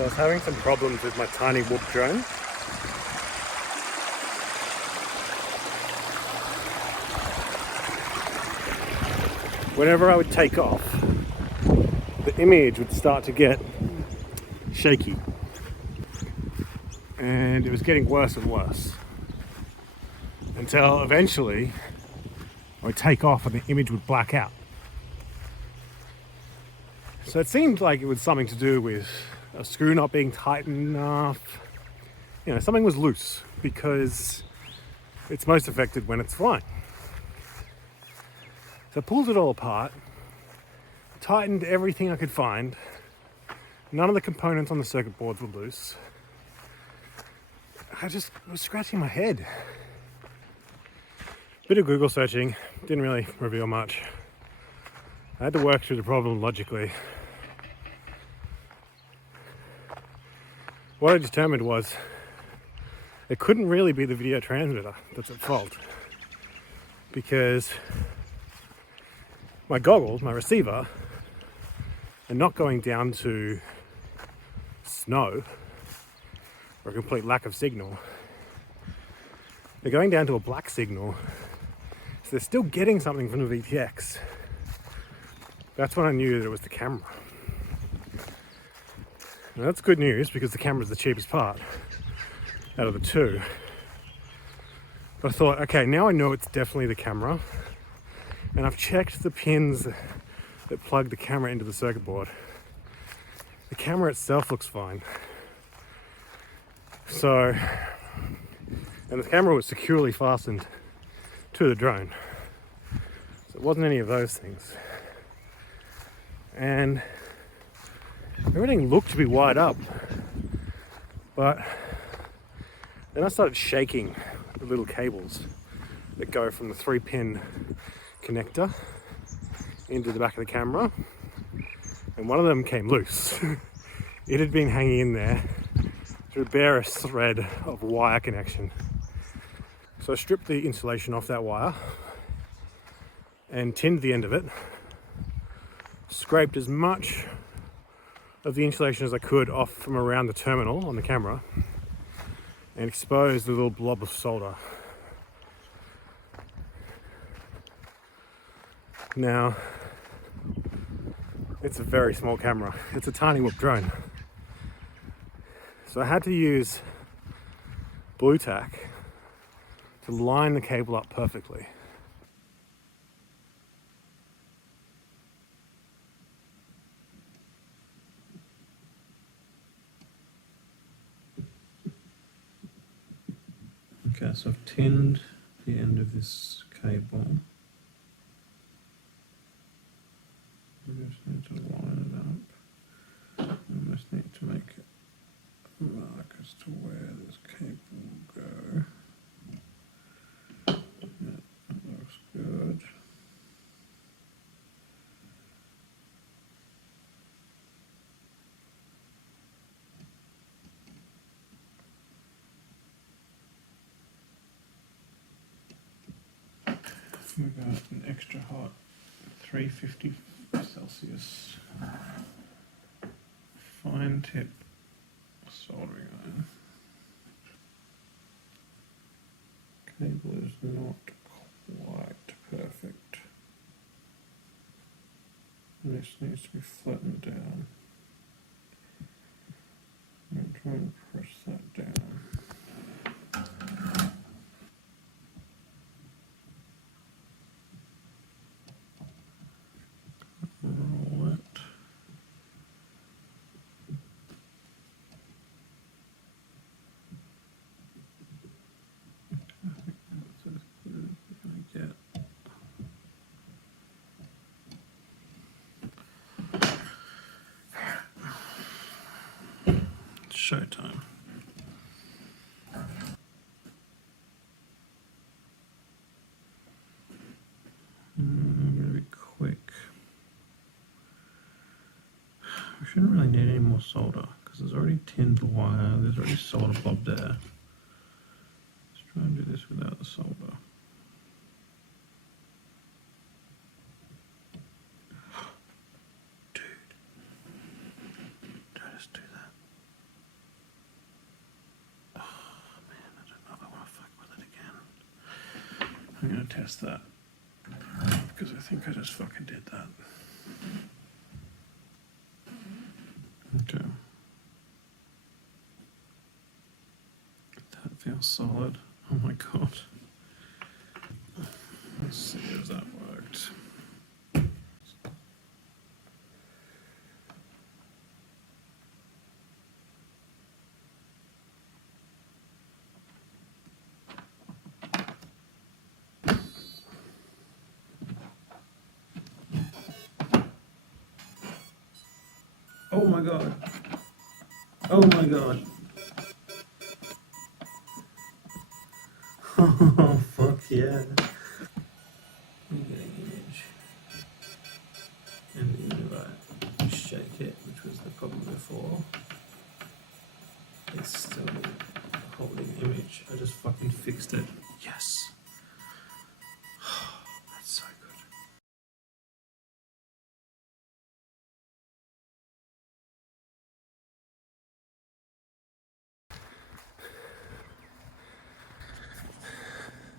So I was having some problems with my Tiny Whoop drone. Whenever I would take off, the image would start to get shaky. And it was getting worse and worse. Until eventually I would take off and the image would black out. So it seemed like it was something to do with a screw not being tight enough. You know, something was loose because it's most affected when it's flying. So I pulled it all apart, tightened everything I could find. None of the components on the circuit boards were loose. I just was scratching my head. Bit of Google searching, didn't really reveal much. I had to work through the problem logically. What I determined was it couldn't really be the video transmitter that's at fault, because my goggles, my receiver, are not going down to snow or a complete lack of signal. They're going down to a black signal, so they're still getting something from the VTX. That's when I knew that it was the camera. Now that's good news because the camera's the cheapest part out of the two. But I thought, okay, now I know it's definitely the camera, and I've checked the pins that plug the camera into the circuit board. The camera itself looks fine. So, and the camera was securely fastened to the drone. So it wasn't any of those things. And everything looked to be wired up. But then I started shaking the little cables that go from the 3-pin connector into the back of the camera. And one of them came loose. It had been hanging in there through the barest thread of wire connection. So I stripped the insulation off that wire and tinned the end of it, scraped as much of the insulation as I could off from around the terminal on the camera, and exposed the little blob of solder. Now, it's a very small camera. It's a Tiny Whoop drone. So I had to use blue tack to line the cable up perfectly. Okay, so I've tinned the end of this cable. I just need to line it up. I just need to make a mark as to where this cable will go. Yeah, that looks good. We've got an extra hot 350 Celsius fine tip soldering iron. Cable is not quite perfect. This needs to be flattened down. I'm trying to press that down. Roll it. I think that's as good as we're going to get. It's showtime. I'm going to be quick. We shouldn't really need any more solder because there's already tinned the wire, there's already solder blob there. Let's try and do this without the solder. Dude, don't just do that. going to test that because I think I just fucking did that. Okay. That feels solid. Oh my god. Let's see if that worked. Oh my god. Oh my god. Oh fuck yeah. I'm getting image. And even if I shake it, which was the problem before, it's still holding image. I just fucking fixed it. Yes.